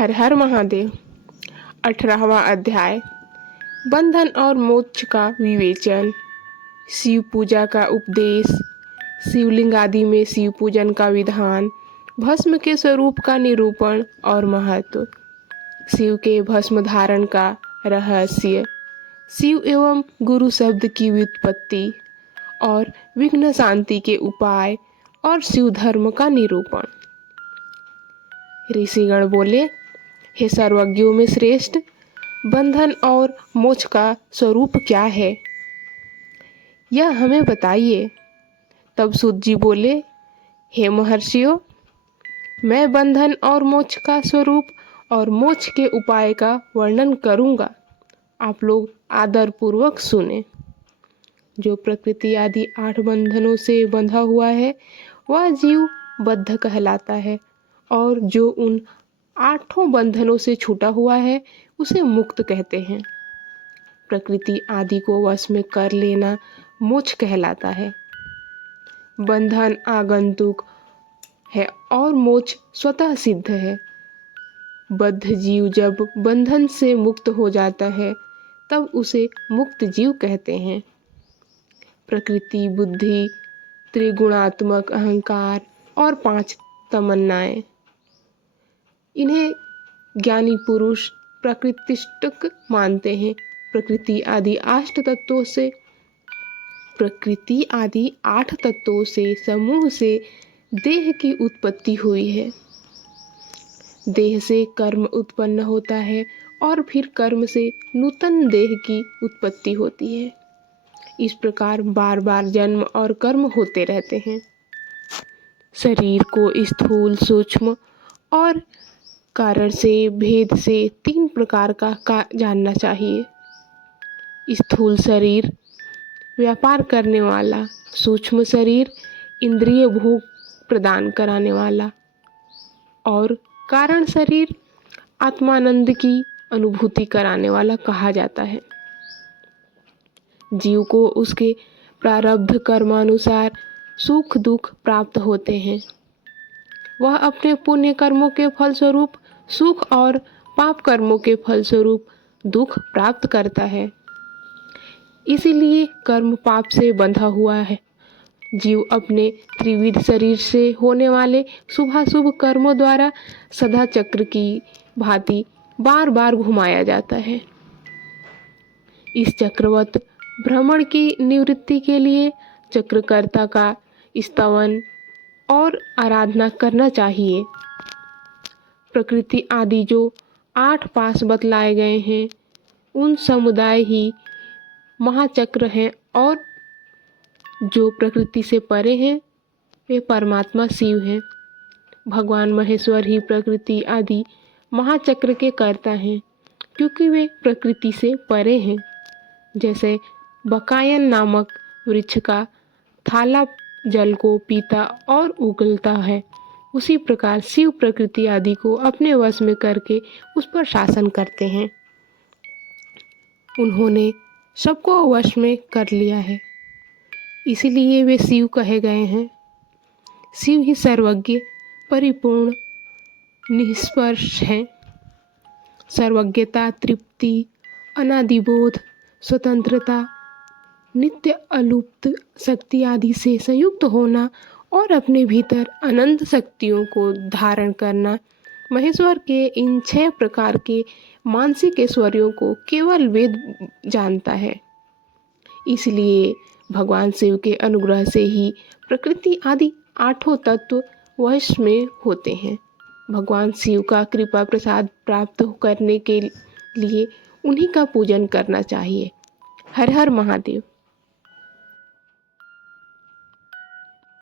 हर हर महादेव। 18वां अध्याय बंधन और मोक्ष का विवेचन। शिव पूजा का उपदेश, शिवलिंग आदि में शिव पूजन का विधान, भस्म के स्वरूप का निरूपण और महत्व, शिव के भस्म धारण का रहस्य, शिव एवं गुरु शब्द की व्युत्पत्ति और विघ्न शांति के उपाय और शिव धर्म का निरूपण। ऋषिगण बोले, हे सर्वज्ञों में श्रेष्ठ, बंधन और मोक्ष का स्वरूप क्या है, यह हमें बताइए। तब सूत जी बोले, हे महर्षियों, मैं बंधन और मोक्ष का स्वरूप और मोक्ष के उपाय का वर्णन करूंगा। आप लोग आदर पूर्वक सुने। जो प्रकृति आदि 8 बंधनों से बंधा हुआ है वह जीव बद्ध कहलाता है, और जो उन 8 बंधनों से छूटा हुआ है उसे मुक्त कहते हैं। प्रकृति आदि को वश में कर लेना मोक्ष कहलाता है। बंधन आगंतुक है और मोक्ष स्वतः सिद्ध है। बद्ध जीव जब बंधन से मुक्त हो जाता है तब उसे मुक्त जीव कहते हैं। प्रकृति, बुद्धि, त्रिगुणात्मक अहंकार और 5 तमन्नाएं, इन्हें ज्ञानी पुरुष प्रकृतिष्ठक मानते हैं। प्रकृति आदि 8 तत्वों से समूह से देह की उत्पत्ति हुई है। देह से कर्म उत्पन्न होता है और फिर कर्म से नूतन देह की उत्पत्ति होती है। इस प्रकार बार बार जन्म और कर्म होते रहते हैं। शरीर को स्थूल, सूक्ष्म और कारण से भेद से 3 प्रकार का जानना चाहिए। स्थूल शरीर व्यापार करने वाला, सूक्ष्म शरीर इंद्रिय भोग प्रदान कराने वाला और कारण शरीर आत्मानंद की अनुभूति कराने वाला कहा जाता है। जीव को उसके प्रारब्ध कर्मानुसार सुख दुख प्राप्त होते हैं। वह अपने पुण्य कर्मों के फलस्वरूप सुख और पाप कर्मों के फलस्वरूप दुख प्राप्त करता है। इसीलिए कर्म पाप से बंधा हुआ है। जीव अपने त्रिविध शरीर से होने वाले शुभाशुभ कर्मों द्वारा सदा चक्र की भांति बार बार घुमाया जाता है। इस चक्रवत भ्रमण की निवृत्ति के लिए चक्रकर्ता का स्तवन और आराधना करना चाहिए। प्रकृति आदि जो 8 पाश बतलाए गए हैं उन समुदाय ही महाचक्र हैं, और जो प्रकृति से परे हैं वे परमात्मा शिव हैं। भगवान महेश्वर ही प्रकृति आदि महाचक्र के कर्ता हैं, क्योंकि वे प्रकृति से परे हैं। जैसे बकायन नामक वृक्ष का थाला जल को पीता और उगलता है, उसी प्रकार शिव प्रकृति आदि को अपने वश में करके उस पर शासन करते हैं। उन्होंने सबको वश में कर लिया है, इसीलिए वे शिव कहे गए हैं। शिव ही सर्वज्ञ, परिपूर्ण, निष्पर्श हैं। सर्वज्ञता, तृप्ति, अनादिबोध, स्वतंत्रता, नित्य अलुप्त शक्ति आदि से संयुक्त होना और अपने भीतर अनंत शक्तियों को धारण करना, महेश्वर के इन 6 प्रकार के मानसिक ऐश्वर्यों को केवल वेद जानता है। इसलिए भगवान शिव के अनुग्रह से ही प्रकृति आदि 8 तत्व वश में होते हैं। भगवान शिव का कृपा प्रसाद प्राप्त करने के लिए उन्हीं का पूजन करना चाहिए। हर हर महादेव।